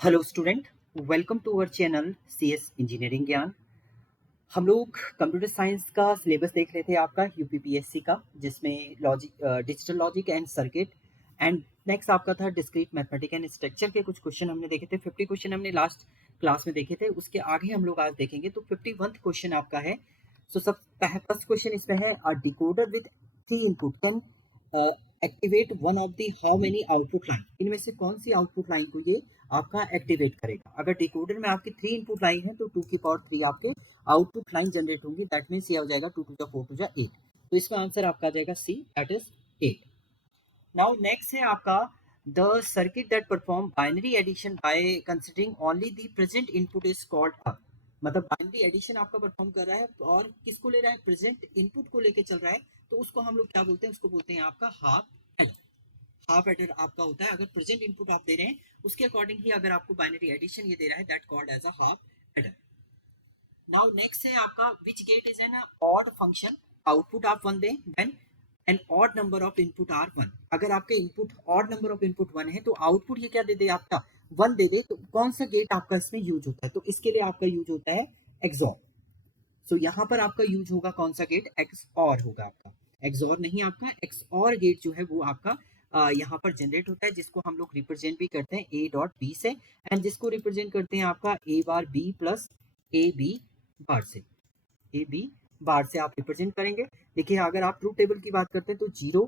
Hello student, welcome to our channel CS engineering Gyan. हम लोग computer science का syllabus देख रहे थे आपका यूपीपीएससी का, जिसमें logic, digital logic and circuit and next आपका था डिस्क्रीट मैथमेटिक एंड स्ट्रक्चर के कुछ क्वेश्चन हमने देखे थे। 50 क्वेश्चन हमने लास्ट क्लास में देखे थे, उसके आगे हम लोग आज देखेंगे। तो 51 क्वेश्चन आपका है। सो सब फर्स्ट क्वेश्चन इसमें है, a decoder with 3 input can activate one of the how many output line. इनमें से कौन सी आउटपुट लाइन को ये आपका एक्टिवेट करेगा। अगर डिकोडर में आपकी 3 इनपुट लाइन है तो 2 की पावर 3 आपके आउटपुट लाइन जनरेट होंगी। दैट मीन्स ये हो जाएगा 2 टू 4 टू 8। तो इसमें आंसर आपका आ जाएगा C, that is 8। Now next है आपका the circuit that perform binary addition by considering only the present input is called a. मतलब बाइनरी एडिशन आपका परफॉर्म कर रहा है और किसको ले रहा है, प्रेजेंट इनपुट को लेके चल रहा है, तो उसको हम लोग क्या बोलते हैं, उसको बोलते हैं आपका हाफ एडर। हाफ एडर आपका होता है अगर प्रेजेंट इनपुट आप दे रहे हैं उसके अकॉर्डिंग ही अगर आपको बाइनरी एडिशन ये दे रहा है, that called as a half adder. Now next है आपका which gate is an odd function. Output आप 1 दें, then an odd number of input are 1। अगर आपके input odd number of input 1 है तो आउटपुट ये क्या दे दे, आपका 1 दे दे। तो कौन सा गेट आपका इसमें यूज होता है, तो इसके लिए आपका यूज होता है एक्सॉर। सो यहाँ पर आपका यूज होगा कौन सा गेट, एक्सऑर होगा आपका, एक्सऑर नहीं, आपका एक्सऑर गेट जो है वो आपका यहाँ पर जनरेट होता है, जिसको हम लोग रिप्रेजेंट भी करते हैं ए डॉट बी से, एंड जिसको रिप्रेजेंट करते हैं आपका A bar B plus A B bar से। ए बी बार से आप रिप्रेजेंट करेंगे। देखिए अगर आप ट्रूथ टेबल की बात करते हैं तो 0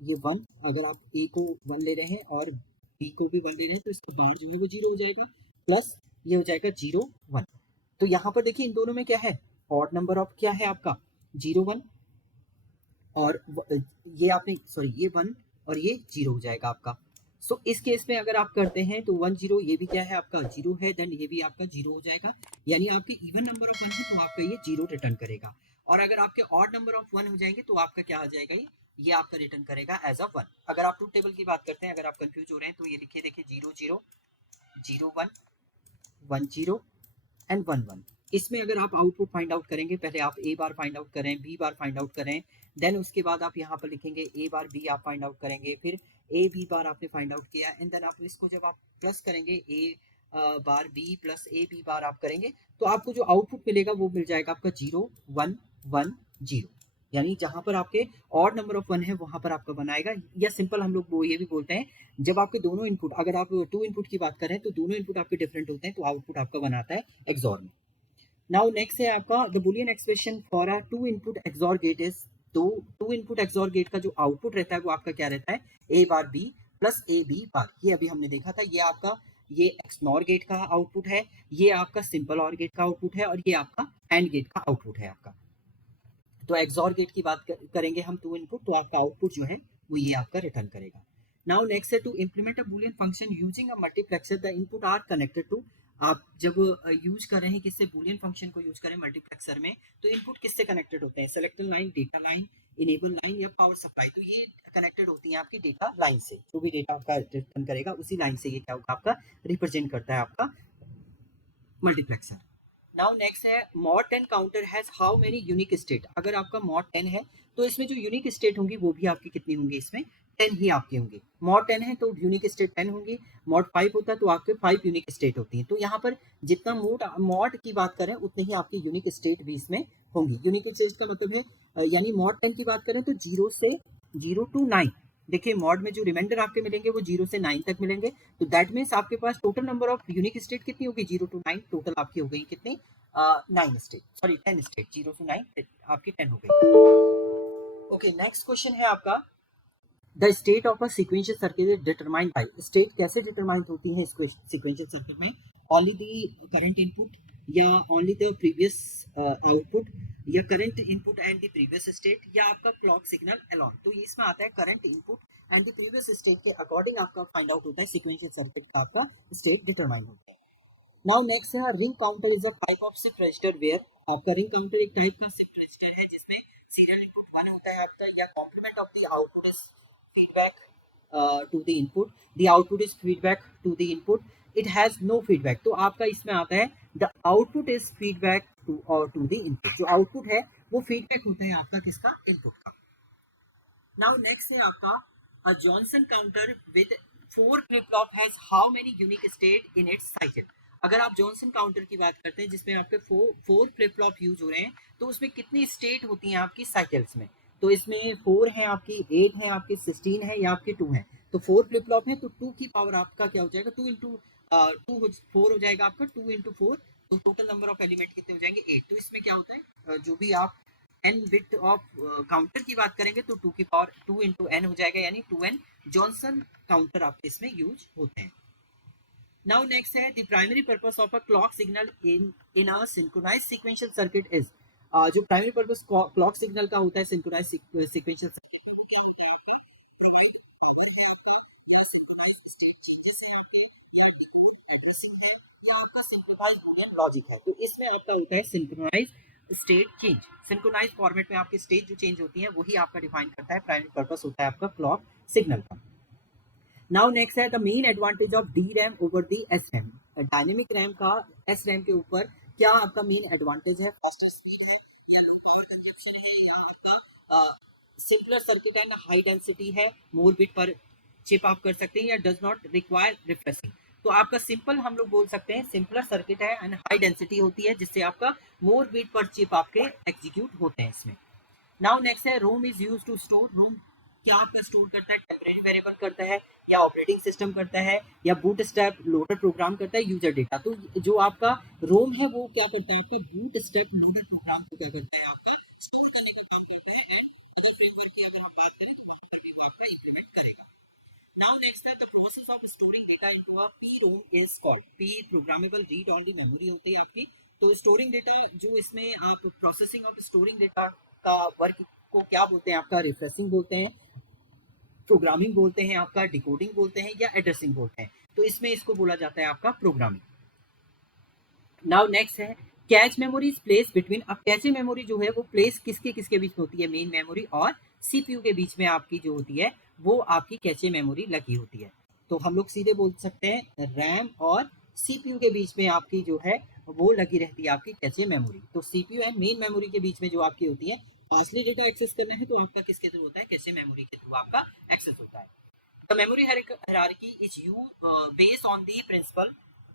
ये 1, अगर आप ए को 1 ले रहे हैं और बी को भी 1 ले रहे हैं तो इसका बार जो है वो 0 हो जाएगा, प्लस ये हो जाएगा 0 1। तो यहाँ पर देखिए इन दोनों में क्या है, ऑड नंबर ऑफ क्या है आपका 0 1, और ये आपने सॉरी ये 1 और ये 0 हो जाएगा आपका। सो इस केस में अगर आप करते हैं तो 1 0, ये भी क्या है आपका 0 है, देन ये भी आपका 0 हो जाएगा। यानी आपके इवन नंबर ऑफ 1 है तो आपका ये 0 रिटर्न करेगा, और अगर आपके ऑड नंबर ऑफ 1 हो जाएंगे तो आपका क्या आ जाएगा, ये आपका रिटर्न करेगा एज अ 1। अगर आप ट्रूथ टेबल की बात करते हैं, अगर आप कंफ्यूज हो रहे हैं तो ये लिखिए, देखिए 0 0 0 1 1 0 एंड 1 1। इसमें अगर आप आउटपुट फाइंड आउट करेंगे, पहले आप ए बार फाइंड आउट करें, बी बार फाइंड आउट करें, देन उसके बाद आप यहाँ पर लिखेंगे ए बार बी आप फाइंड आउट करेंगे, फिर ए बी बार आपने फाइंड आउट किया, एंड देन आप इसको जब आप प्लस करेंगे A bar B plus A B bar आप करेंगे, तो आपको जो आउटपुट मिलेगा वो मिल जाएगा आपका 0 1 1 0। यानी जहां पर आपके ऑड नंबर ऑफ 1 है वहां पर आपका 1 आएगा। या सिंपल हम लोग वो ये भी बोलते हैं, जब आपके दोनों इनपुट, अगर आप 2 इनपुट की बात करें तो दोनों इनपुट आपके डिफरेंट होते हैं तो आउटपुट आपका 1 आता है एक्सॉर में। नाउ नेक्स्ट है आपका the Boolean expression for a 2 input XOR gate is. तो 2 इनपुट एक्सॉर गेट का जो आउटपुट रहता है वो आपका क्या रहता है, A bar B plus A B bar. ये अभी हमने देखा था, ये आपका ये एक्सनॉर गेट का आउटपुट है, ये आपका सिंपल और गेट का आउटपुट है, और ये आपका एंड गेट का आउटपुट है आपका। तो एक्सॉर गेट की बात करेंगे हम 2 इनपुट, तो आपका आउटपुट जो है वो ये आपका रिटर्न करेगा। नाउ नेक्स्ट है to implement a Boolean function using a multiplexer the input are connected to. आप जब यूज कर रहे हैं किससे, बूलियन फंक्शन को यूज करें मल्टीप्लेक्सर में, तो इनपुट किससे कनेक्टेड होते हैं, selector line, data line, enable line या पावर सप्लाई। तो ये कनेक्टेड होती है आपकी डेटा लाइन से, जो भी डेटा आपका रिटर्न करेगा उसी लाइन से ये क्या होगा आपका रिप्रेजेंट करता है आपका मल्टीप्लेक्सर। नाउ नेक्स्ट है mod 10 counter has how many unique state. अगर आपका मॉड 10 है तो इसमें जो यूनिक स्टेट होंगी वो भी आपकी कितनी होंगी, इसमें 10 ही आपकी होंगी। मॉड 10 है तो यूनिक स्टेट 10 होंगी। मॉड 5 होता है तो आपके 5 यूनिक स्टेट होती हैं। तो यहाँ पर जितना मॉड की बात करें उतने ही आपकी यूनिक स्टेट भी इसमें होंगी। यूनिक स्टेट का मतलब है यानी मॉड 10 की बात करें तो 0 टू 9। देखिए मॉड में जो रिमाइंडर आपके मिलेंगे वो 0 से 9 तक मिलेंगे। तो दैट मीन्स आपके पास total number of unique state कितनी होगी, 0 टू 9। टोटल आपकी हो गई कितनी, 9 स्टेट, सॉरी 10 स्टेट, 0 टू 9 आपकी 10 हो गई। ओके नेक्स्ट क्वेश्चन है आपका the state of a sequential circuit is determined by. State कैसे डिटरमाइन होती है सीक्वेंशियल सर्किट में, ओनली द करंट इनपुट या ओनली द प्रीवियस आउटपुट या current input and the previous state या आपका क्लॉक सिग्नल अलोन। तो इसमें आता है current input and the previous state के अकॉर्डिंग आपका फाइंड आउट होता है सीक्वेंशियल सर्किट का आपका स्टेट डिटरमाइन होता है। नाउ नेक्स्ट है ring counter is a type of shift register where. आपका रिंग काउंटर एक टाइप का शिफ्ट रजिस्टर है जिसमें सीरियल इनपुट 1 होता है आपका, या complement of the output is feedback to the input, the output is feedback to the input, it has no feedback. तो आपका इसमें आता है the output is feedback to the input. जो आउटपुट है वो फीडबैक होता है आपका किसका, इनपुट का। नाउ नेक्स्ट है आपका a Johnson counter with 4 flip flop has how many unique state in its cycle. अगर आप जॉनसन काउंटर की बात करते हैं जिसमें आपके फोर फ्लिप फ्लॉप यूज हो रहे हैं, तो उसमें कितनी स्टेट होती हैं आपकी साइकिल्स में? तो इसमें 4 है आपकी, 8 है आपकी, 16 है या आपकी 2 है। तो 4 फ्लिप फ्लॉप है तो 2 की पावर आपका क्या हो जाएगा, 2 इंटू 4 हो जाएगा आपका, 2 इंटू 4, तो टोटल नंबर ऑफ एलिमेंट कितने हो जाएंगे, 8। तो इसमें क्या होता है, जो भी आप एन बिट ऑफ काउंटर की बात करेंगे तो 2 की पावर 2 इंटू एन हो जाएगा, यानी 2n जॉनसन काउंटर आपके इसमें यूज होते हैं। नाउ नेक्स्ट है the primary purpose of a clock signal in a synchronize sequential circuit is. जो प्राइमरी पर्पस क्लॉक सिग्नल का होता है सिंक्रोनाइज सीक्वेंशियल लॉजिक है, तो इसमें आपका होता है synchronize state change. Synchronize format में आपकी स्टेट जो चेंज होती है वही आपका डिफाइन करता है, प्राइमरी पर्पस होता है आपका क्लॉक सिग्नल का। नाउ नेक्स्ट है the main advantage of D RAM over the S RAM. Dynamic RAM का एस रैम के ऊपर क्या आपका मेन एडवांटेज है? Simpler circuit and high density है, मोर बिट पर चिप आप कर सकते हैं, या डज नॉट रिक्वायर रिफ्रेशिंग। तो आपका सिंपल हम लोग बोल सकते हैं सिंपलर सर्किट है एंड हाई डेंसिटी होती है, जिससे आपका मोर बिट पर चिप आपके एग्जीक्यूट होते हैं इसमें। नाउ नेक्स्ट है रोम इज यूज टू स्टोर। रोम क्या आपका स्टोर करता है, टेम्परेरी वेरिएबल करता है, या ऑपरेटिंग सिस्टम करता है, या बूट स्टेप लोडर प्रोग्राम करता है यूजर डेटा। तो जो आपका रोम है वो क्या करता है, आपका बूट स्टेप लोडर प्रोग्राम को क्या करता है, आपका स्टोर करने का काम करता है, एंड अदर फ्रेमवर्क की अगर हम बात करें तो वहां पर भी वो आपका इंप्लीमेंट करेगा। नाउ नेक्स्ट है the process of storing data into a P ROM is called. P programmable read only memory होती है आपकी। तो स्टोरिंग डेटा जो इसमें आप प्रोसेसिंग ऑफ स्टोरिंग डेटा का वर्क को क्या बोलते हैं, आपका रिफ्रेशिंग बोलते हैं, प्रोग्रामिंग बोलते हैं, आपका डिकोडिंग बोलते हैं, या एड्रेसिंग बोलते हैं। तो इसमें इसको बोला जाता है आपका प्रोग्रामिंग। नाउ नेक्स्ट है कैच मेमोरी प्लेस बिटवीन। अब कैचे मेमोरी जो है वो प्लेस किसके किसके बीच में होती है, मेन मेमोरी और सीपीयू के बीच में आपकी जो होती है वो आपकी कैचे मेमोरी लगी होती है। तो हम लोग सीधे बोल सकते हैं रैम और सीपीयू के बीच में आपकी जो है वो लगी रहती है आपकी कैचे मेमोरी। तो सीपीयू एंड मेन मेमोरी के बीच में जो आपकी होती है, फास्टली डेटा एक्सेस करना है तो आपका किसके थ्रू होता है, कैचे मेमोरी के थ्रू आपका एक्सेस होता है। The memory hierarchy is you based on the principle.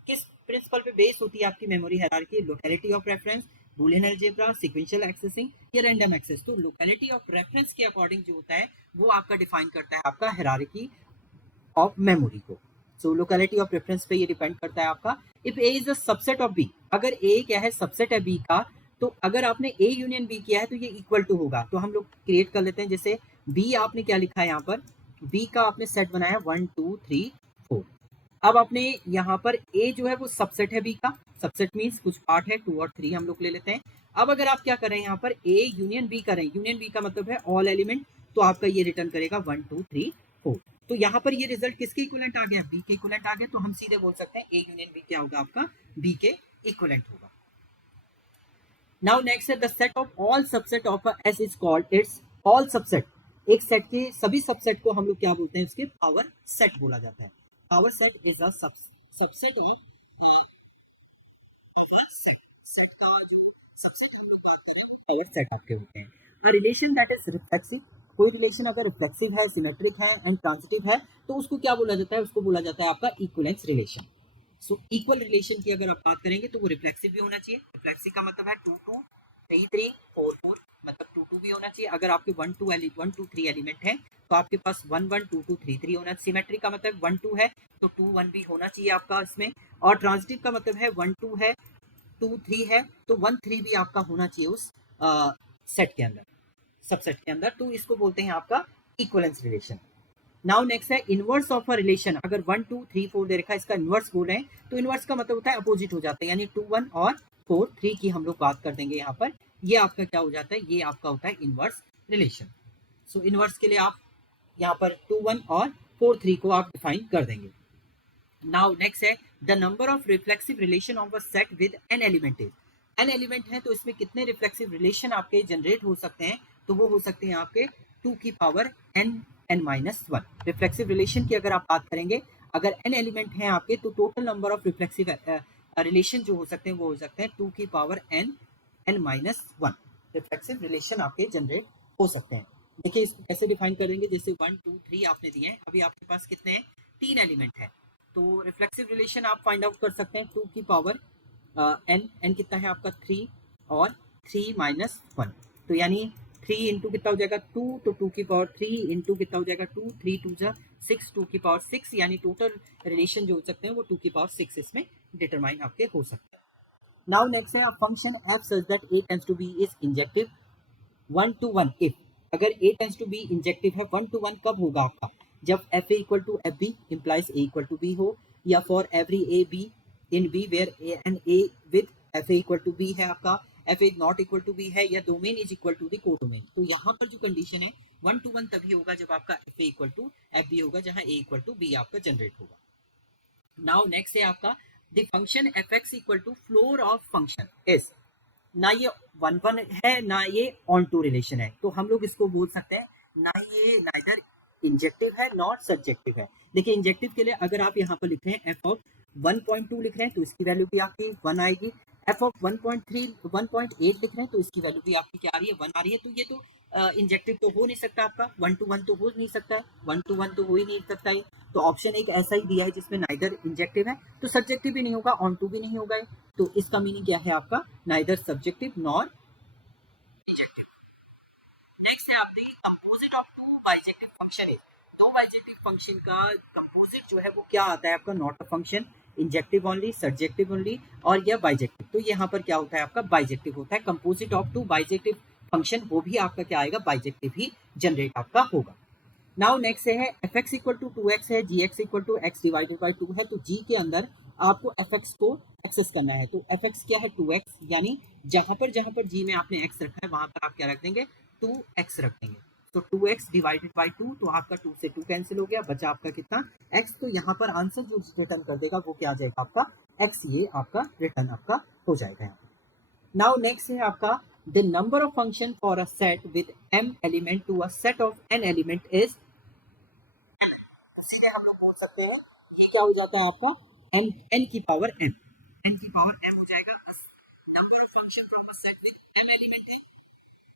किस प्रिंसिपल पे बेस होती है आपकी memory hierarchy? Locality of reference, boolean algebra, sequential accessing, या रैंडम एक्सेस। तो लोकेलिटी ऑफ रेफरेंस के अकॉर्डिंग जो होता है वो आपका डिफाइन करता है आपका हायरार्की ऑफ मेमोरी को। सो लोकेलिटी ऑफ रेफरेंस पे ये डिपेंड करता है आपका। If A is the subset of B, अगर ए क्या है, सबसेट है बी का, तो अगर आपने ए यूनियन बी किया है तो ये इक्वल टू होगा। तो हम लोग क्रिएट कर लेते हैं, जैसे बी आपने क्या लिखा है यहाँ पर, बी का आपने सेट बनाया 1 2 3 4। अब आपने यहाँ पर ए जो है वो सबसेट है बी का, सबसेट मीन्स कुछ पार्ट है 2 और 3 हम लोग ले लेते हैं। अब अगर आप क्या करें यहाँ पर ए यूनियन बी करें, यूनियन बी का मतलब है ऑल एलिमेंट, तो आपका ये रिटर्न करेगा 1 2 3 4। तो यहाँ पर ये रिजल्ट किसके इक्विवेलेंट आ गया, बी के इक्विवेलेंट आ गया। तो हम सीधे बोल सकते हैं ए यूनियन बी क्या होगा, आपका बी के इक्विवेलेंट होगा। नाउ नेक्स्ट है the set of all subset of S is called its all subset. एक सेट के सभी सबसेट को हम लोग क्या बोलते हैं, उसके पावर सेट बोला जाता है। Power set is a subset of set. Set का जो सबसेट हम लोग बात कर रहे हैं वो पावर सेट आपके होते हैं। A relation that is reflexive. कोई रिलेशन अगर रिफ्लेक्सिव है, सिमेट्रिक है एंड ट्रांजिटिव है तो उसको क्या बोला जाता है, उसको बोला जाता है आपका equivalence relation. So equal relation की अगर आप बात करेंगे तो वो रिफ्लेक्सिव भी होना चाहिए। रिफ्लेक्सिव का मतलब है 2 2 3 3 4 4, मतलब 2 2 भी होना चाहिए। अगर आपके 1 2 3 एलिमेंट है तो आपके पास 1 1 2 2 3 3 होना चाहिए। सिमेट्रिक का मतलब 1 2 है तो 2 1 भी होना चाहिए आपका इसमें। और ट्रांजिटिव का मतलब है 1 2 है 2 3 है तो 1 3 भी आपका होना चाहिए उस सेट के अंदर, सबसेट के अंदर। तो इसको बोलते हैं आपका इक्विवेलेंस रिलेशन। नाउ नेक्स्ट है इनवर्स ऑफ अ रिलेशन। अगर 1 2 3 4 दे रखा है, इसका इनवर्स बोल रहे हैं तो इनवर्स का मतलब होता है अपोजिट हो जाता है, यानी 2 1 और 4 3 की हम लोग बात कर देंगे यहाँ पर। ये आपका क्या हो जाता है, ये आपका होता है इनवर्स रिलेशन। सो इनवर्स के लिए आप यहाँ पर 2 1 और 4 3 को आप डिफाइन कर देंगे। नाउ नेक्स्ट है the number of reflexive relation of a set with N element is. An element है तो इसमें कितने रिफ्लेक्सिव रिलेशन आपके जनरेट हो सकते हैं, तो वो हो सकते हैं आपके 2 की power n n minus 1। Reflexive relation की अगर आप बात करेंगे, अगर n एलिमेंट हैं आपके तो total number of reflexive relation जो हो सकते हैं वो हो सकते हैं 2 की power n n minus 1 reflexive relation आपके जनरेट हो सकते हैं। देखिए इसको कैसे डिफाइन करेंगे, जैसे 1 2 3 आपने दिए हैं, अभी आपके पास कितने हैं तीन एलिमेंट है, तो रिफ्लेक्सिव रिलेशन आप फाइंड आउट कर सकते हैं 2 की पावर एन कितना है आपका 3 और 3 माइनस 1, तो यानी 3 इंटू कितना हो जाएगा 2, तो 2 की पावर 3 इंटू कितना हो जाएगा 2, 3 टू जा 6, 2 की पावर 6, यानी टोटल रिलेशन जो हो सकते हैं वो 2 की पावर 6 इसमें डिटरमाइन आपके हो सकते हैं। नाउ नेक्स्ट है a function f such that a tends to b is injective 1 to 1 if, अगर a tends to b injective है 1 to 1 कब होगा आपका, जब f a equal to F B implies a equal to b हो, या for every a b in b where a and a with f a equal to b है आपका, f a not equal to b है, या domain is equal to the codomain. तो यहाँ पर जो कंडीशन है 1 to 1 तभी होगा जब आपका f a equal to F B होगा, जहाँ a इक्वल टू b आपका जनरेट होगा। नाउ नेक्स्ट है आपका the function F X equal to floor of function is, ना ये 1 1 है ना ये ऑन टू रिलेशन है, तो हम लोग इसको बोल सकते हैं ना ये नाइदर इंजेक्टिव है नॉट सब्जेक्टिव है। देखिए इंजेक्टिव के लिए अगर आप यहाँ पर लिख रहे हैं एफ ऑफ 1.2 लिख रहे हैं तो इसकी वैल्यू भी आपकी 1 आएगी, एफ ऑफ 1.3 1.8 लिख रहे हैं तो इसकी वैल्यू भी आपकी क्या आ रही है 1 आ रही है, तो ये तो इंजेक्टिव तो हो नहीं सकता आपका, 1 to 1 तो हो नहीं सकता है, 1 to 1 तो हो ही नहीं सकता है, तो ऑप्शन एक ऐसा ही दिया है जिसमें नाइदर इंजेक्टिव है तो सब्जेक्टिव भी नहीं होगा, ऑन टू भी नहीं होगा, तो इसका मीनिंग क्या है आपका neither subjective nor injective. Next है आपकी composite of two bijective function is, दो बाइजेक्टिव फंक्शन का कंपोजिट जो है वो क्या आता है आपका, not a function, injective only, subjective only और या बाइजेक्टिव, तो यहाँ पर क्या होता है आपका बाइजेक्टिव होता है, composite of two bijective function वो भी आपका क्या आएगा बाइजेक्टिव ही जनरेट आपका होगा। नाउ नेक्स्ट है F X equal to 2x है, G X equal to X divided by 2 है, तो जी के अंदर आपको एफ एक्स को एक्सेस करना है, तो एफ एक्स क्या है 2x, यानी जहां पर जी में आपने x रखा है वहां पर आप क्या रख देंगे 2x रख देंगे, तो 2x डिवाइडेड बाई 2, तो आपका 2 से 2 कैंसिल हो गया, बचा आपका कितना x, तो यहाँ पर आंसर जो रिटर्न कर देगा वो क्या आ जाएगा आपका x, ये आपका रिटर्न आपका हो जाएगा यहाँ। नाउ नेक्स्ट है आपका the number of function for a set with m element to a set of n element is, सीधे हम लोग बोल सकते हैं ये क्या हो जाता है आपका n की पावर m, n की पावर m हो जाएगा number of function from a set with m element है,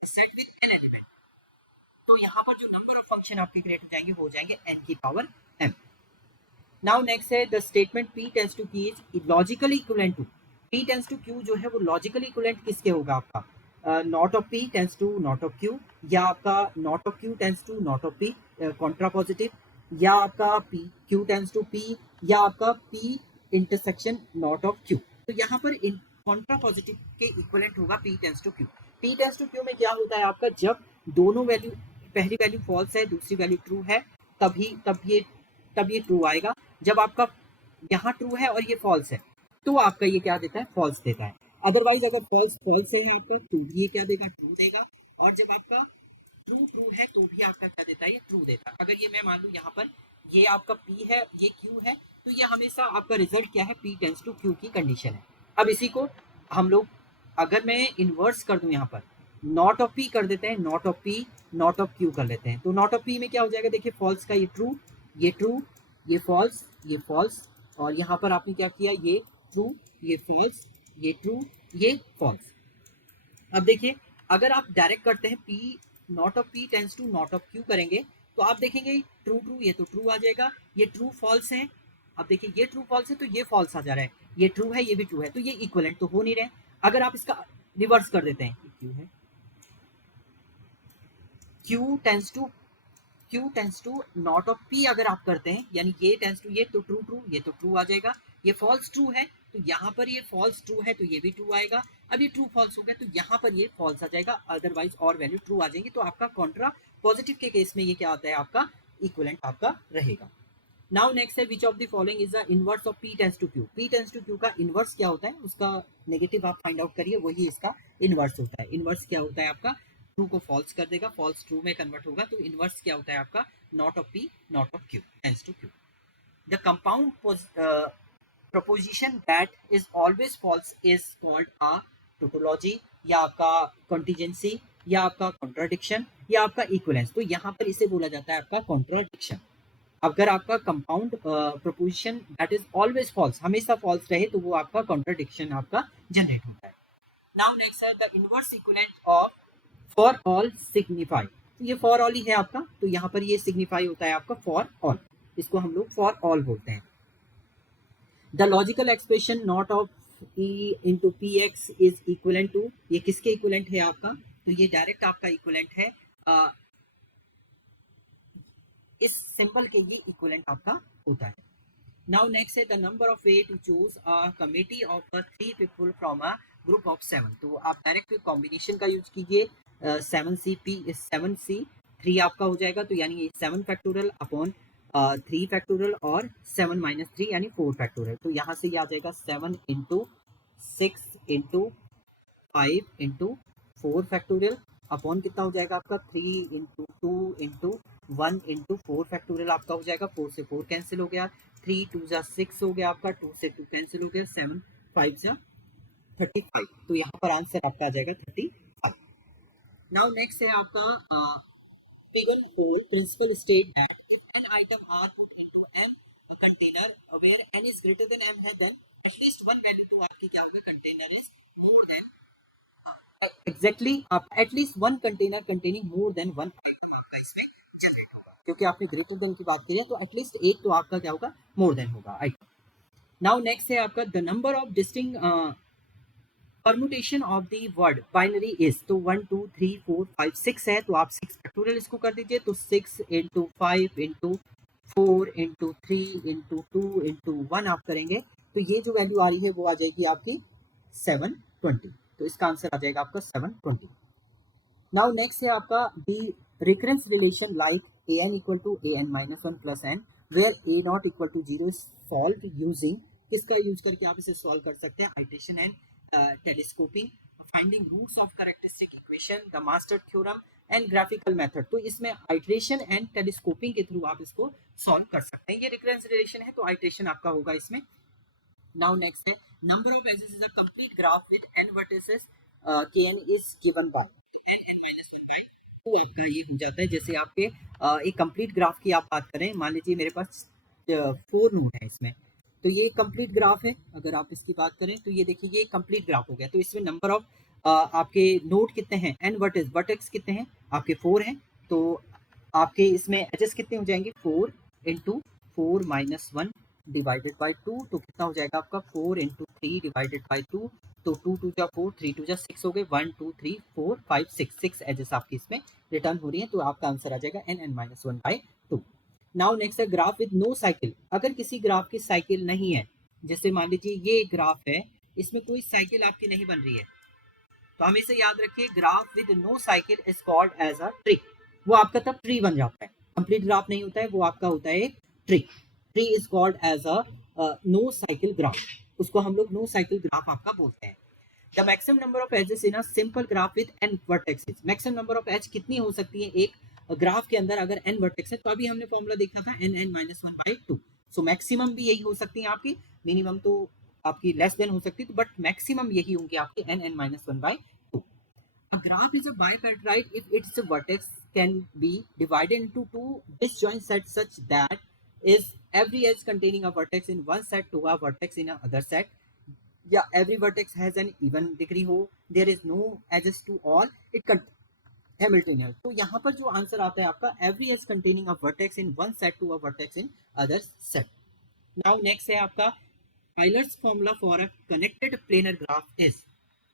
सेट विद n एलिमेंट, तो यहाँ पर जो नंबर ऑफ फंक्शन आपके क्रिएट हो जाएंगे वो हो जाएंगे n की पावर m। नाउ नेक्स्ट है the statement p tends to q is logically equivalent to, p tends to q जो है वो लॉजिकली इक्विवेलेंट किसके होगा आपका not of p tends to not of q, या आपका not of q tends to not of p contrapositive, या आपका p q tends to p, या आपका p intersection not of q, तो यहाँ पर कॉन्ट्रा पॉजिटिव के इक्विवेलेंट होगा p tends to q। p tends to q में क्या होता है आपका जब दोनों वैल्यू, पहली वैल्यू फॉल्स है दूसरी वैल्यू ट्रू है तब ये ट्रू आएगा, जब आपका यहाँ ट्रू है और ये फॉल्स है तो आपका ये क्या देता है फॉल्स देता है, अदरवाइज अगर फॉल्स फॉल्स है आपका तो ये क्या देगा ट्रू देगा, और जब आपका ट्रू ट्रू है तो भी आपका क्या देता है ये ट्रू देता है। अगर ये मैं मान लूँ यहाँ पर ये आपका p है ये q है, तो ये हमेशा आपका रिजल्ट क्या है p टेंड्स टू q की कंडीशन है। अब इसी को हम लोग अगर मैं इन्वर्स कर दूं यहाँ पर नॉट ऑफ p कर देते हैं, not of p not of q कर लेते हैं, तो नॉट ऑफ p में क्या हो जाएगा देखिए फॉल्स का ये ट्रू ये फॉल्स और यहाँ पर आपने क्या किया ये ट्रू ये फॉल्स ये ट्रू ये फॉल्स। अब देखिए अगर आप डायरेक्ट करते हैं p not of p tends to not of q करेंगे तो आप देखेंगे ट्रू ट्रू ये तो ट्रू आ जाएगा, ये ट्रू फॉल्स है, अब देखिए ये ट्रू फॉल्स है तो ये फॉल्स आ जा रहा है, ये ट्रू है ये भी ट्रू है, तो ये इक्विवेलेंट तो हो नहीं रहे। अगर आप इसका रिवर्स कर देते हैं q है q tends to not of p अगर आप करते हैं यानी ये टेंस टू ये तो ट्रू ट्रू ये तो ट्रू आ जाएगा, ये फॉल्स ट्रू है तो यहाँ पर ये फॉल्स ट्रू है तो ये भी ट्रू आएगा, अब ये ट्रू फॉल्स हो गया तो यहाँ पर ये फॉल्स आ जाएगा, अदरवाइज और वैल्यू ट्रू आ जाएंगी, तो आपका कॉन्ट्रा पॉजिटिव के केस में ये क्या आता है आपका इक्विवेलेंट आपका रहेगा। नाउ नेक्स्ट है which of the following is the inverse of p tends to q, p tends to q का इनवर्स क्या होता है उसका नेगेटिव आप फाइंड आउट करिए, वही इसका इनवर्स होता है। इनवर्स क्या होता है आपका ट्रू को फॉल्स कर देगा, फॉल्स ट्रू में कन्वर्ट होगा, तो इनवर्स क्या होता है आपका not of p not of q tends to q। The compound proposition that is always false is called a tautology या आपका contingency या आपका contradiction या आपका equivalence, तो यहाँ पर इसे बोला जाता है आपका contradiction। अगर आपका compound proposition that is always false हमेशा फॉल्स रहे तो वो आपका कॉन्ट्राडिक्शन आपका जनरेट होता है। नाउ नेक्स्ट है the inverse equivalent of for all signify, तो ये फॉर ऑल ही है आपका, तो यहाँ पर ये सिग्निफाई होता है आपका फॉर ऑल। इसको हम लोग फॉर ऑल बोलते हैं। The logical expression not of E into P X is equivalent to, ये किसके इक्वलेंट है आपका, तो ये डायरेक्ट आपका इक्वलेंट है इस सिंबल के, ये इक्वलेंट आपका होता है। Now next है the number of way to choose a committee of 3 people from a group of 7। तो आप डायरेक्ट कॉम्बिनेशन का यूज कीजिए, 7C 3 आपका हो जाएगा, तो यानी 7 फैक्टोरियल अपॉन 3 फैक्टोरियल और 7 माइनस 3 यानी 4 फैक्टोरियल। तो यहाँ से ये आ जाएगा 7 into 6 into 5 into 4 factorial upon कितना हो जाएगा आपका 3 इंटू 2 इंटू 1 इंटू 4 फैक्टोरियल आपका हो जाएगा। 4 से 4 कैंसिल हो गया, 3 2 जा 6 हो गया आपका, 2 से 2 कैंसिल हो गया, 7 5 जा 35। तो यहाँ पर आंसर आपका आ जाएगा 35। नाउ नेक्स्ट है आपका pigeon hole principle state that if N item are put into M container where N is greater than M है, देन एटलीस्ट वन एन, तो आपके क्या होगा, container is more than, exactly आप at least one container containing more than one इसमें generate होगा, क्योंकि आपने ग्रेटर देन की बात करी है, तो एटलीस्ट एक तो आपका क्या होगा, मोर देन होगा। नाउ नेक्स्ट है आपका the number of distinct permutation of the word binary is, तो 1 2 3 4 5 6 है, तो आप 6 फैक्टोरियल इसको कर दीजिए, तो 6 into 5 into 4 into 3 into 2 into 1 आप करेंगे, तो ये जो वैल्यू आ रही है वो आ जाएगी आपकी 720। तो इसका आंसर आ जाएगा आपका 720। नाउ नेक्स्ट है आपका the recurrence relation like an equal to an minus 1 plus n where a not equal to 0 solve using, किसका यूज करके आप इसे सॉल्व कर सकते हैं, iteration and telescoping, finding roots of characteristic equation, the master theorem and graphical method. तो इसमें iteration and telescoping के थ्रू आप इसको सॉल्व कर सकते हैं। ये रिकरेंस रिलेशन है, तो आइट्रेशन आपका होगा इसमें। नाउ नेक्स्ट है number of edges is a complete graph with n vertices kn is given by तो आपका ये हो जाता है, जैसे आपके एक कंप्लीट ग्राफ की आप बात करें, मान लीजिए मेरे पास 4 नोड है इसमें, तो ये कंप्लीट ग्राफ है। अगर आप इसकी बात करें तो ये देखिए ये कंप्लीट ग्राफ हो गया, तो इसमें नंबर ऑफ आपके नोड कितने हैं, एन वर्टेक्स कितने हैं आपके 4 हैं, तो आपके इसमें एजेस कितने हो जाएंगे, 4 इंटू 4 माइनस 1 डिवाइडेड बाई 2, तो कितना हो जाएगा आपका 4 इंटू 3 डिवाइडेड बाई 2, तो 2 2 जा 4 3 2 जा 6 हो गए, 1 2 3 4 5 6 एजेस आपकी इसमें रिटर्न हो रही है, तो आपका आंसर आ जाएगा n minus 1 by 2। Now next है ग्राफ विद नो साइकिल, अगर किसी ग्राफ की साइकिल नहीं है, जैसे मान लीजिए ये ग्राफ है, इसमें कोई साइकिल आपकी नहीं बन रही है, तो हमेशा याद रखिए graph with no cycle is called as a tree, वो आपका तब ट्री बन जाता है, कंप्लीट ग्राफ नहीं होता है, वो आपका होता है tree. Tree is called as a no cycle graph, उसको हम लोग नो साइकिल ग्राफ आपका बोलते हैं। The maximum number of edges in a simple graph with n vertexes, maximum number of edge कितनी हो सकती है एक ग्राफ के अंदर अगर n वर्टेक्स है, तो अभी हमने फॉर्मूला देखा था n minus 1 by 2, so maximum भी यही हो सकती है आपकी, मिनिमम तो आपकी लेस देन हो सकती है, बट मैक्सिमम यही होंगे आपके n minus 1 by 2। A graph is a bipartite if its vertex can be divided into two disjoint sets such that is every edge containing a vertex in one set to a vertex in another set. Yeah, every vertex has an even degree हो, there is no edges to all, it Hamiltonian। तो यहाँ पर जो answer आता है आपका every edge containing a vertex in one set to a vertex in other set। Now next है आपका Euler's formula for a connected planar graph is,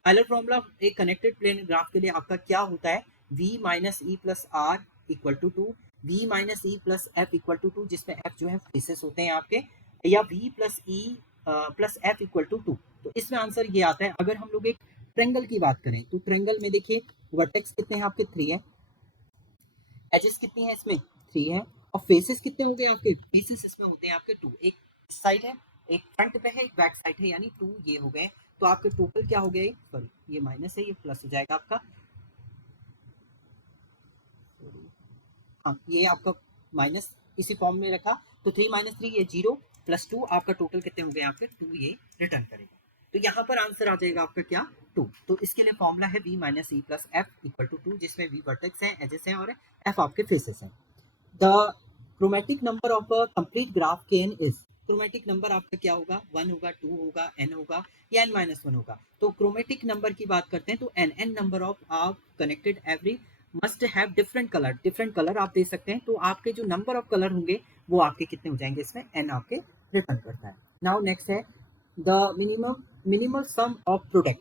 Euler formula एक कनेक्टेड प्लेन ग्राफ के लिए आपका क्या होता है, v minus E plus R equal to 2, v minus E plus F equal to 2, जिसमें f जो है फेसेस होते हैं आपके, या v plus E plus F equal to 2। तो इसमें आंसर ये आता है, अगर हम लोग एक ट्रेंगल की बात करें, तो ट्रेंगल में देखिए वर्टेक्स कितने हैं आपके 3 है, एजेस कितनी है इसमें 3 है, और फेसेस कितने हो गए आपके, फेसेस इसमें होते हैं आपके 2, एक साइड है एक फ्रंट पे है एक बैक साइड है, यानी 2 ये हो गए, तो आपके टोटल क्या हो गया, सॉरी ये माइनस है ये प्लस हो जाएगा आपका, हाँ ये आपका माइनस इसी फॉर्म में रखा, तो 3 माइनस 3 ये 0 प्लस 2, आपका टोटल कितने हो गए आपके 2, ये रिटर्न करेगा, तो यहाँ पर आंसर आ जाएगा आपका क्या 2। तो इसके लिए फॉर्मूला है v minus E plus F equal to 2, जिसमें v वर्टेक्स है, एजेस हैं और f आपके फेसेस हैं। The chromatic number of a complete graph kn is, chromatic number आपका क्या होगा, 1 होगा 2 होगा n होगा या n माइनस 1 होगा। तो क्रोमेटिक नंबर की बात करते हैं तो n नंबर ऑफ आप connected every must have different colour आप दे सकते हैं, तो आपके जो नंबर ऑफ कलर होंगे वो आपके कितने हो जाएंगे इसमें, एन आपके रिटर्न करता है। नाउ नेक्स्ट है the minimal sum of product,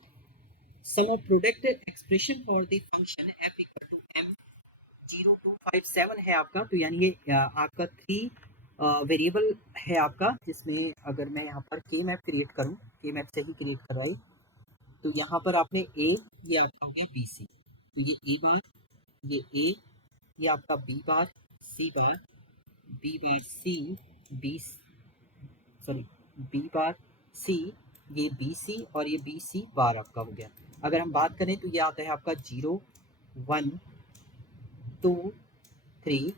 sum of product expression for the function F equal to M 0257 है आपका, तो यानी ये आपका 3 वेरिएबल है आपका, जिसमें अगर मैं यहाँ पर के मैप क्रिएट करूँ, के मैप से ही क्रिएट करवाऊँ, तो यहाँ पर आपने ए, ये आपका हो गया बी सी, तो ये ए बार, ये ए, ये आपका बी बार, सी बार, बी बार सी, बी सॉरी बी बार सी, ये बी सी और ये बी सी बार आपका हो गया। अगर हम बात करें तो ये आता है आपका 0 1 2 3,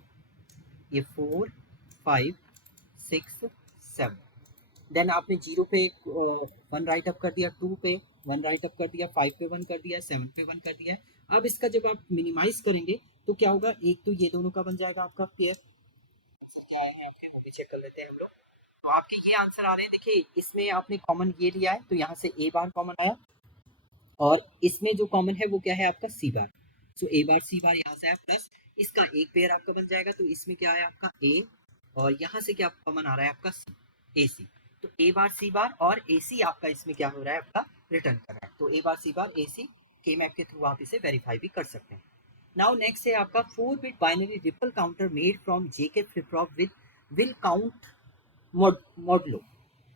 ये 4 5 6 7, देन आपने 0 पे 1 राइट अप कर दिया, 2 पे 1 राइट अप कर दिया, 5 पे 1 कर दिया, 7 पे 1 कर दिया। अब इसका जब आप मिनिमाइज करेंगे तो क्या होगा, एक तो ये दोनों का बन जाएगा आपका पेयर। आंसर क्या आए हैं आपके, वो भी चेक कर लेते हैं हम लोग। तो आपके ये आंसर आ रहे हैं, देखिए इसमें आपने कॉमन ये लिया है, तो यहाँ से ए बार कॉमन आया, और इसमें जो कॉमन है वो क्या है आपका सी बार, सो ए बार सी बार यहाँ से आया, प्लस इसका एक पेयर आपका बन जाएगा, तो इसमें क्या है आपका ए, और यहाँ से क्या कॉमन आ रहा है आपका सी, ए सी, तो ए बार सी बार और ए सी आपका इसमें क्या हो रहा है आपका रिटर्न कर रहा है, तो ए बार सी बार ए सी के मैप के थ्रू आप इसे वेरीफाई भी कर सकते हैं। नाउ नेक्स्ट है आपका 4 bit binary ripple counter made from JK flip flop with will count modulo.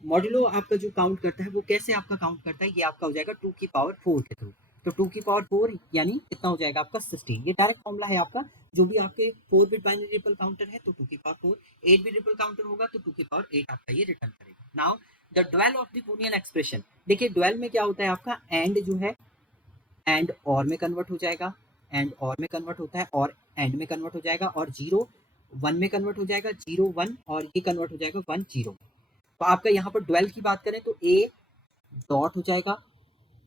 Modulo आपका जो काउंट करता है वो कैसे आपका काउंट करता है, ये आपका हो जाएगा 2 की पावर 4 के थ्रू, तो 2 की पावर 4 यानी कितना हो जाएगा आपका 16, ये डायरेक्ट फॉर्मूला है आपका। जो भी आपके 4 बिट बाइनरी रिपल काउंटर है तो 2 की पावर 4, 8 बिट रिपल काउंटर होगा तो 2 की पावर 8 आपका ये रिटर्न करेगा। Now the dual of the boolean expression, देखिए ड्वेल में क्या होता है आपका, एंड जो है एंड और में कन्वर्ट हो जाएगा, एंड और में कन्वर्ट होता है, और एंड में कन्वर्ट हो जाएगा, और 0 1 में कन्वर्ट हो जाएगा, 0 1, और ये कन्वर्ट हो जाएगा 1 0। तो आपका यहाँ पर ड्वेल की बात करें तो ए डॉट हो जाएगा,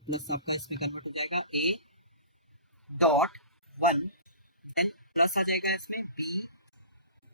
प्लस आपका इसमें कन्वर्ट हो जाएगा ए डॉट 1, देन प्लस आ जाएगा इसमें बी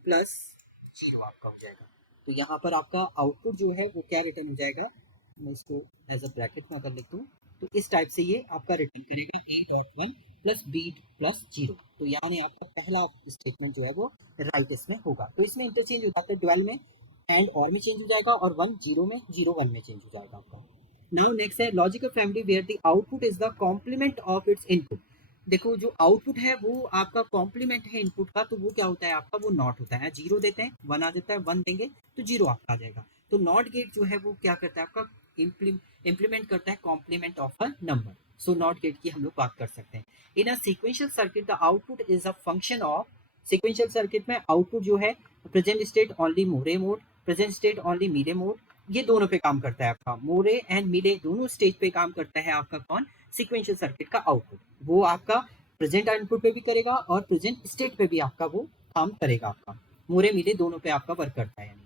प्लस 0 आपका हो जाएगा। तो यहाँ पर आपका आउटपुट जो है वो क्या रिटर्न हो जाएगा, मैं इसको एज अ ब्रैकेट में अगर लिख दूँ तो इस टाइप से ये आपका रिटर्न करेगा A dot 1 plus B plus 0, तो यानी आपका पहला स्टेटमेंट जो है वो राइट इसमें होगा। तो इसमें इंटरचेंज हो जाता है, 12 में एंड और में चेंज हो जाएगा, और 1 0 में 0 1 में चेंज हो जाएगा आपका। नाउ नेक्स्ट है logical family where the output is the complement of its input. देखो जो आउटपुट है वो आपका कॉम्प्लीमेंट है इनपुट का, तो वो क्या होता है आपका, वो नॉट होता है, 0 देते हैं 1 आ जाता है, 1 देंगे तो 0 आपका आ जाएगा। तो नॉट गेट जो है वो क्या करता है आपका, इम्प्लीमेंट करता है complement of a number, so not gate की हम लोग बात कर सकते हैं। In a sequential circuit the output is a function of, sequential circuit में आउटपुट जो है present state only Moore mode, present state only Mealy mode, ये दोनों पे काम करता है आपका, मोरे एंड मिडे दोनों स्टेज पे काम करता है आपका कौन, सीक्वेंशियल सर्किट का आउटपुट। वो आपका प्रेजेंट इनपुट पे भी करेगा और प्रेजेंट स्टेट पे भी आपका वो काम करेगा आपका, मोरे मिडे दोनों पे आपका वर्क करता है। यानी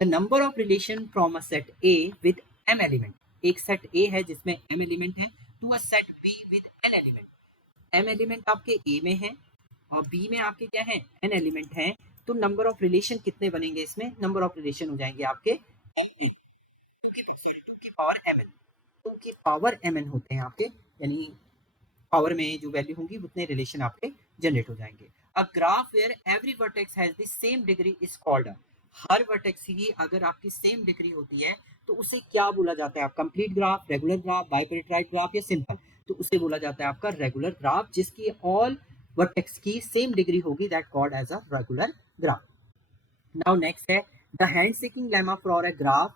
the number of relation from a set A with M element, एक सेट ए है जिसमें एम एलिमेंट है, to a set B with N element, M element आपके ए में है और बी में आपके क्या है, एन एलिमेंट है, तो नंबर ऑफ रिलेशन कितने बनेंगे इसमें, नंबर ऑफ रिलेशन हो जाएंगे आपके एम ए, की पावर एम एन, 2 की पावर एम एन होते हैं आपके, यानी पावर में जो वैल्यू होंगी उतने रिलेशन आपके जनरेट हो जाएंगे। A graph where every vertex has the same degree is called a, हर वर्टेक्स की अगर आपकी सेम डिग्री होती है तो उसे क्या बोला जाता है, आप complete graph, regular graph, bipartite graph या सिंपल, तो उसे बोला जाता है आपका रेगुलर ग्राफ, जिसकी ऑल वर्टेक्स की सेम डिग्री होगी, that called as a regular graph. Now next है the handshaking lemma for a graph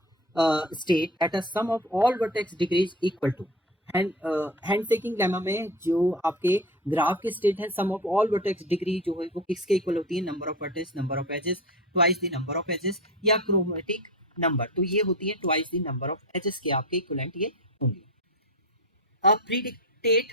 state that a sum of all vertex degrees equal to, handshaking lemma में जो आपके graph के state है, sum of all vertex degree जो है वो किसके इक्वल होती है, number of vertex, number of edges, twice the number of edges, या क्रोमेटिक नंबर, तो ये होती है twice the number of edges के आपके इक्विवेलेंट ये होंगे। A predicate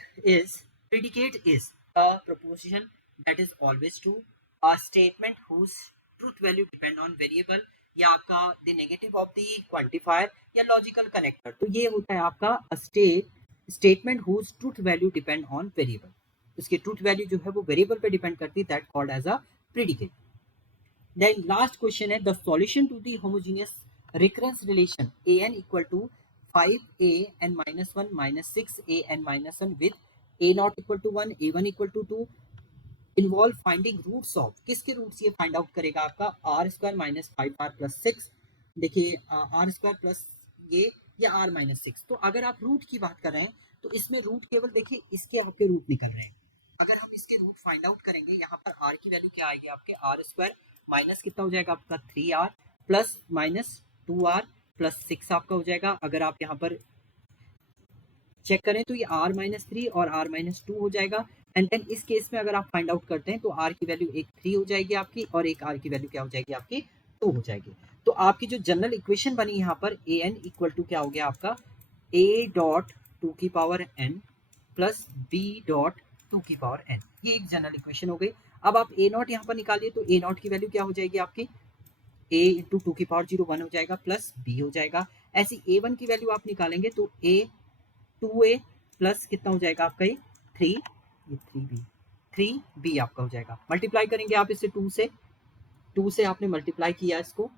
is a proposition that is always true, a statement whose truth value depend on variable, या आपका the negative of the quantifier या logical connector, तो ये होता है आपका statement whose truth value depend on variable, उसकी truth value जो है वो variable पे डिपेंड करती है, that called as a predicate। Then last question है the solution to the homogeneous recurrence relation an equal to 5a n minus 1 minus 6a n minus 1 with a not equal to 1, a1 equal to 2, involve finding roots of, किसके roots ये find out करेगा आपका, are square minus 5r plus 6। देखिए are square plus ये या are minus 6। तो अगर आप रूट की बात कर रहे हैं तो इसमें रूट केवल देखिए इसके आपके रूट निकल रहे हैं। अगर हम इसके रूट फाइंड आउट करेंगे, यहाँ पर आर की वैल्यू क्या आएगी आपके, आर स्क्वायर माइनस कितना हो जाएगा आपका 3r plus minus 2r plus 6 आपका हो जाएगा। अगर आप यहाँ पर चेक करें तो ये r माइनस 3 और r माइनस 2 हो जाएगा। एंड देन इस केस में अगर आप फाइंड आउट करते हैं तो r की वैल्यू एक 3 हो जाएगी आपकी और एक r की वैल्यू क्या हो जाएगी आपकी 2 हो जाएगी। तो आपकी जो जनरल इक्वेशन बनी यहाँ पर ए एन इक्वल टू क्या हो गया आपका, a डॉट टू की power n plus b dot two की पावर n, ये एक जनरल इक्वेशन हो गई। अब आप a नॉट यहाँ पर निकालिए तो a नॉट की वैल्यू क्या हो जाएगी आपकी, a इंटू टू की पावर 0 1 हो जाएगा प्लस b हो जाएगा। ऐसी a1 की वैल्यू आप निकालेंगे तो a 2a प्लस कितना हो जाएगा आपका ये 3, ये 3b आपका हो जाएगा। मल्टीप्लाई करेंगे आप इसे 2 से आपने मल्टीप्लाई किया इसको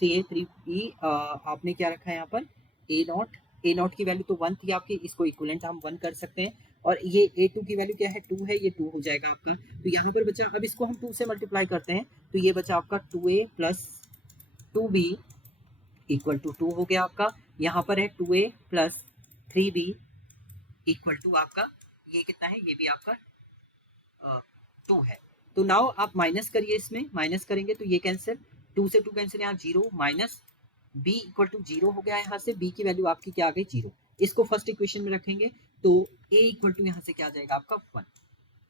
3a 3b, आपने क्या रखा है यहाँ पर a नॉट की वैल्यू तो 1 थी आपकी, इसको इक्विवेलेंट हम 1 कर सकते हैं। और ये a2 की वैल्यू क्या है 2 है, ये 2 हो जाएगा आपका। तो यहाँ पर बचा, अब इसको हम 2 से मल्टीप्लाई करते हैं तो ये बचा आपका 2a plus 2b equal to 2 हो गया आपका। यहाँ पर है 2a plus 3b equal to आपका ये कितना है, ये भी आपका 2 है। तो नाउ आप माइनस करिए, इसमें माइनस करेंगे तो ये कैंसिल, 2 से 2 कैंसिल, यहाँ 0 माइनस b इक्वल टू 0 हो गया। यहाँ से b की वैल्यू आपकी क्या आ गई 0, इसको फर्स्ट इक्वेशन में रखेंगे तो a इक्वल टू यहाँ से क्या आ जाएगा आपका 1।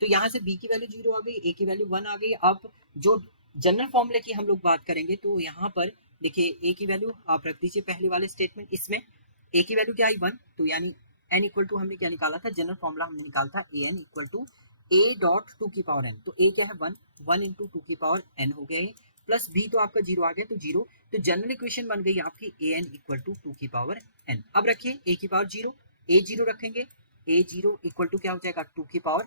तो यहाँ से b की वैल्यू 0 आ गई, a की वैल्यू 1 आ गई। अब जो जनरल फॉर्मूले की हम लोग बात करेंगे तो यहाँ पर देखिए a की वैल्यू आप रख दीजिए पहले वाले स्टेटमेंट, इसमें a की वैल्यू क्या आई 1, तो यानी n इक्वल टू हमने क्या निकाला था, जनरल फॉर्मूला हमने निकाला था a n equal to a dot two की पावर n। तो a क्या है 1 इंटू टू की पावर n हो गया, प्लस b तो आपका 0 आ गया तो 0। तो जनरल इक्वेशन बन गई आपकी a n equal to two की पावर n। अब रखिए a की पावर 0, a 0 रखेंगे, a 0 इक्वल टू क्या हो जाएगा 2 की पावर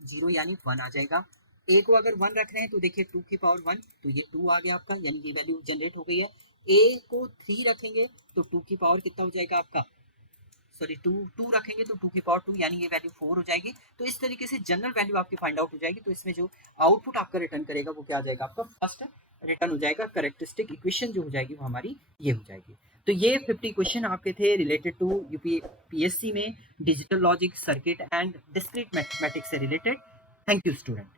0 यानी 1 आ जाएगा। a को अगर 1 रख रहे हैं तो देखिए 2 की पावर 1, तो ये 2 आ गया आपका, यानी ये वैल्यू जनरेट हो गई है। a को 3 रखेंगे तो 2 की पावर कितना हो जाएगा आपका, सॉरी 2 रखेंगे तो 2 की पावर 2 यानी ये वैल्यू 4 हो जाएगी। तो इस तरीके से जनरल वैल्यू आपकी फाइंड आउट हो जाएगी। तो इसमें जो आउटपुट आपका रिटर्न करेगा वो क्या आ जाएगा आपका, फर्स्ट रिटर्न हो जाएगा, करेक्टरिस्टिक इक्वेशन जो हो जाएगी वो हमारी ये हो जाएगी। तो ये 50 क्वेश्चन आपके थे रिलेटेड टू यूपीएससी में digital logic, circuit and discrete mathematics से रिलेटेड। Thank you student.